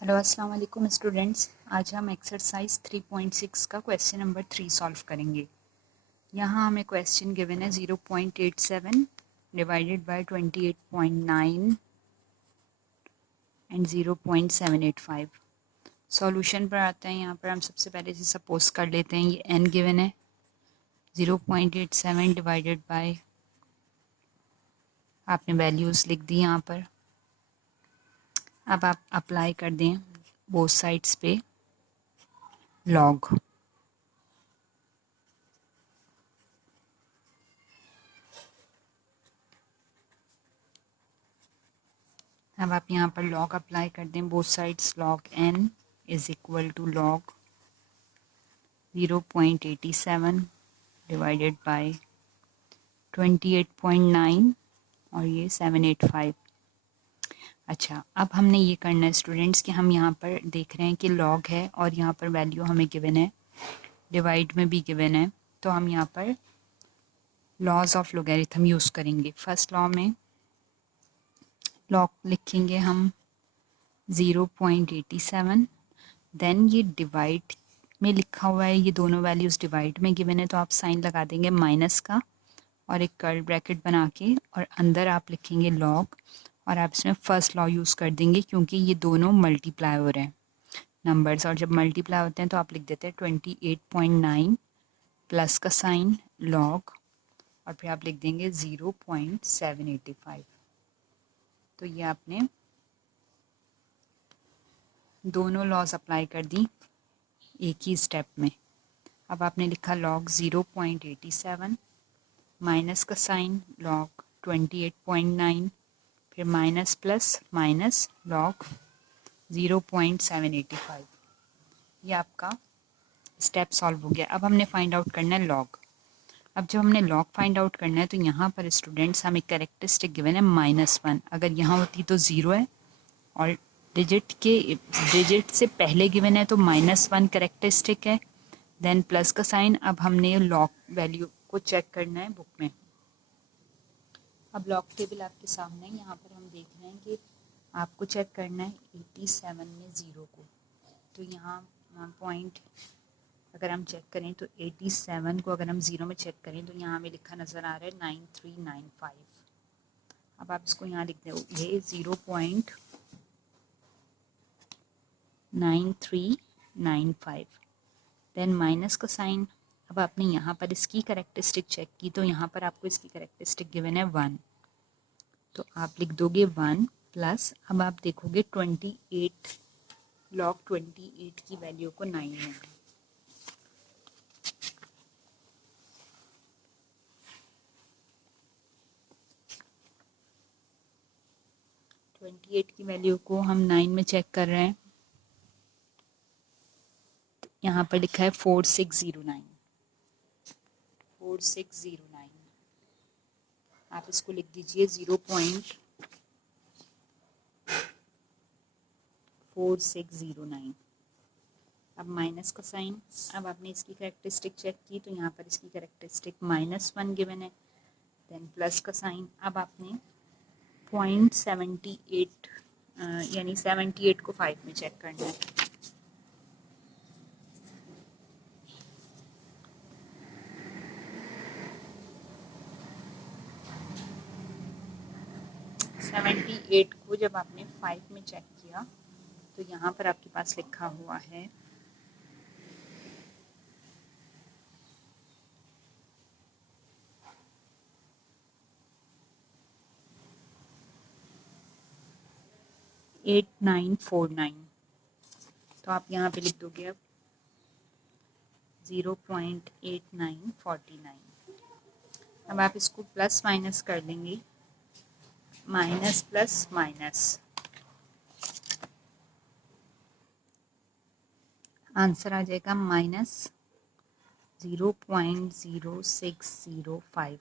Hello अस्सलाम वालेकुम students. आज हम एक्सरसाइज 3.6 का क्वेश्चन नंबर 3 सॉल्व करेंगे। यहाँ हमें क्वेश्चन गिवन है 0.87 डिवाइडेड बाय 28.9 एंड 0.785। सॉल्यूशन पर आते हैं। यहाँ पर हम सबसे पहले से सपोज कर लेते हैं ये n गिवन है, 0.87 डिवाइडेड बाय, आपने वैल्यूज़ लिख दी यहाँ पर। अब आप अप्लाई कर दें बोथ साइड्स पे लॉग। अब आप यहाँ पर लॉग अप्लाई कर दें both sides. Log n is equal to log 0.87 divided by 28.9 और ये 785। अच्छा, अब हमने ये करना है स्टूडेंट्स कि हम यहाँ पर देख रहे हैं कि लॉग है और यहाँ पर वैल्यू हमें गिवन है, डिवाइड में भी गिवन है, तो हम यहाँ पर लॉज ऑफ लोगैरिथम यूज़ करेंगे। फर्स्ट लॉ में लॉग लिखेंगे हम 0.87, देन ये डिवाइड में लिखा हुआ है, ये दोनों वैल्यूज़ डिवाइड में गिवन है, तो आप साइन लगा देंगे माइनस का और एक कर्ल ब्रैकेट बना के, और अंदर आप लिखेंगे लॉग, और आप इसमें फर्स्ट लॉ यूज़ कर देंगे क्योंकि ये दोनों मल्टीप्लाई हो रहे हैं नंबर्स, और जब मल्टीप्लाई होते हैं तो आप लिख देते हैं 28.9 प्लस का साइन लॉग, और फिर आप लिख देंगे 0.785। तो ये आपने दोनों लॉज अप्लाई कर दी एक ही स्टेप में। अब आपने लिखा लॉग 0.87 माइनस का साइन लॉग 28.9, फिर माइनस प्लस माइनस लॉग 0.785। ये आपका स्टेप सॉल्व हो गया। अब हमने फाइंड आउट करना है लॉग। अब जब हमने लॉग फाइंड आउट करना है तो यहाँ पर स्टूडेंट्स हमें कैरेक्टरिस्टिक गिवन है -1। अगर यहाँ होती तो 0 है, और डिजिट से पहले गिवन है तो -1 कैरेक्टरिस्टिक है, देन प्लस का साइन। अब हमने लॉग वैल्यू को चेक करना है बुक में। अब लॉग टेबल आपके सामने है, यहाँ पर हम देख रहे हैं कि आपको चेक करना है 87 में 0 को। तो यहाँ पॉइंट अगर हम चेक करें तो 87 को अगर हम 0 में चेक करें तो यहाँ हमें लिखा नज़र आ रहा है 9395। अब आप इसको यहाँ लिख दें, ये 0.9395, देन माइनस का साइन। अब आपने यहाँ पर इसकी कैरेक्टरिस्टिक चेक की तो यहाँ पर आपको इसकी कैरेक्टरिस्टिक गिवन है 1, तो आप लिख दोगे 1 प्लस, अब आप देखोगे 28, लॉग 28 की वैल्यू को 9 में, 28 की वैल्यू को हम 9 में चेक कर रहे हैं। यहाँ पर लिखा है 4609। 4609 आप इसको लिख दीजिए 0.4609। अब माइनस का साइन। अब आपने इसकी कैरेक्टरिस्टिक चेक की तो यहाँ पर इसकी कैरेक्टरिस्टिक -1 गिवन है, देन प्लस का साइन। अब आपने 0.78 यानी 78 को 5 में चेक करना है। सेवेंटी 78 को जब आपने 5 में चेक किया तो यहाँ पर आपके पास लिखा हुआ है 8949। तो आप यहाँ पे लिख दोगे अब 0.8949। अब आप इसको प्लस माइनस कर देंगे, माइनस प्लस माइनस, आंसर आ जाएगा -0.0605।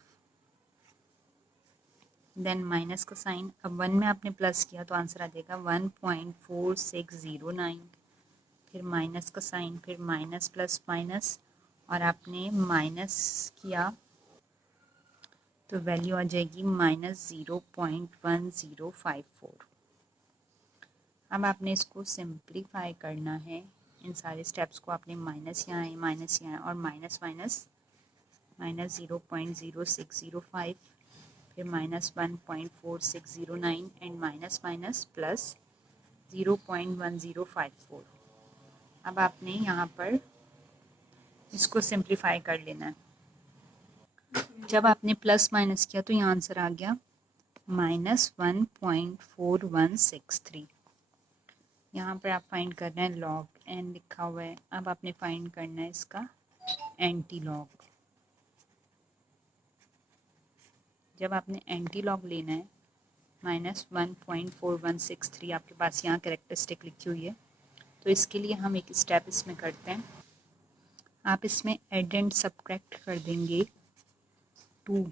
देन माइनस का साइन। अब 1 में आपने प्लस किया तो आंसर आ जाएगा 1.4609, फिर माइनस का साइन, फिर माइनस प्लस माइनस, और आपने माइनस किया तो वैल्यू आ जाएगी -0.1054। अब आपने इसको सिंप्लीफाई करना है, इन सारे स्टेप्स को आपने माइनस यहाँ है, माइनस यहाँ है, और माइनस माइनस माइनस 0.0605, फिर minus 1.4609 and minus minus plus 0.1054। अब आपने यहाँ पर इसको सिंप्लीफाई कर लेना है। जब आपने प्लस माइनस किया तो यहाँ आंसर आ गया -1.4163। यहाँ पर आप फाइंड कर रहे हैं लॉग एन लिखा हुआ है। अब आपने फाइंड करना है इसका एंटी लॉग। जब आपने एंटी लॉग लेना है -1.4163 आपके पास यहाँ कैरेक्टरिस्टिक लिखी हुई है, तो इसके लिए हम एक स्टेप इसमें करते हैं। आप इसमें एड एंड सब्ट्रैक्ट कर देंगे 2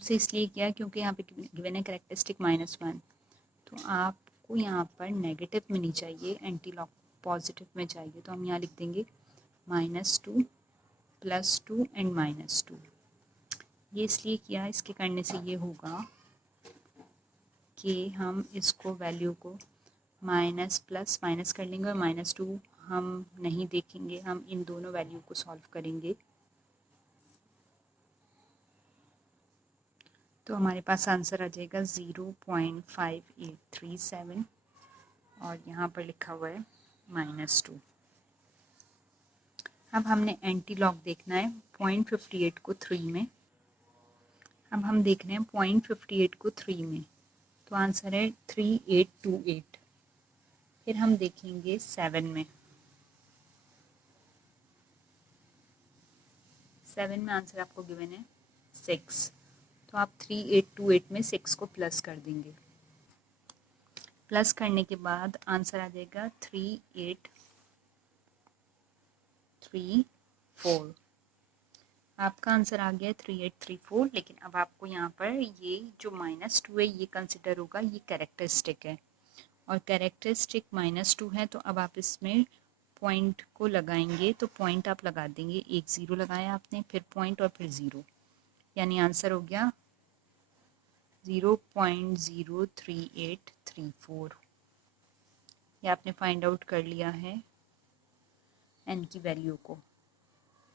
से इसलिए किया क्योंकि यहाँ पे गिवन है कैरेक्टरिस्टिक -1, तो आपको यहाँ पर नेगेटिव में नहीं चाहिए, एंटी लॉग पॉजिटिव में चाहिए, तो हम यहाँ लिख देंगे -2 +2 एंड -2। ये इसलिए किया, इसके करने से ये होगा कि हम इसको वैल्यू को माइनस प्लस माइनस कर लेंगे और -2 हम नहीं देखेंगे, हम इन दोनों वैल्यू को सॉल्व करेंगे। तो हमारे पास आंसर आ जाएगा 0.5837 और यहाँ पर लिखा हुआ है -2। अब हमने एंटी लॉग देखना है 0.58 को 3 में। अब हम देख रहे हैं 0.58 को 3 में, तो आंसर है 3828। फिर हम देखेंगे 7 में। 7 में आंसर आपको गिवन है 6, तो आप 3828 में 6 को प्लस कर देंगे। प्लस करने के बाद आंसर आ जाएगा 3834। आपका आंसर आ गया 3834, लेकिन अब आपको यहाँ पर ये जो -2 है ये कंसिडर होगा, ये कैरेक्टरिस्टिक है और कैरेक्टरिस्टिक -2 है, तो अब आप इसमें पॉइंट को लगाएंगे, तो पॉइंट आप लगा देंगे, एक 0 लगाया आपने, फिर पॉइंट और फिर 0, यानी आंसर हो गया 0.03834। ये आपने फाइंड आउट कर लिया है एन की वैल्यू को,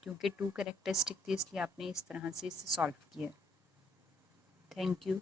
क्योंकि 2 कैरेक्टरिस्टिक थी इसलिए आपने इस तरह से इसे सॉल्व किया। Thank you.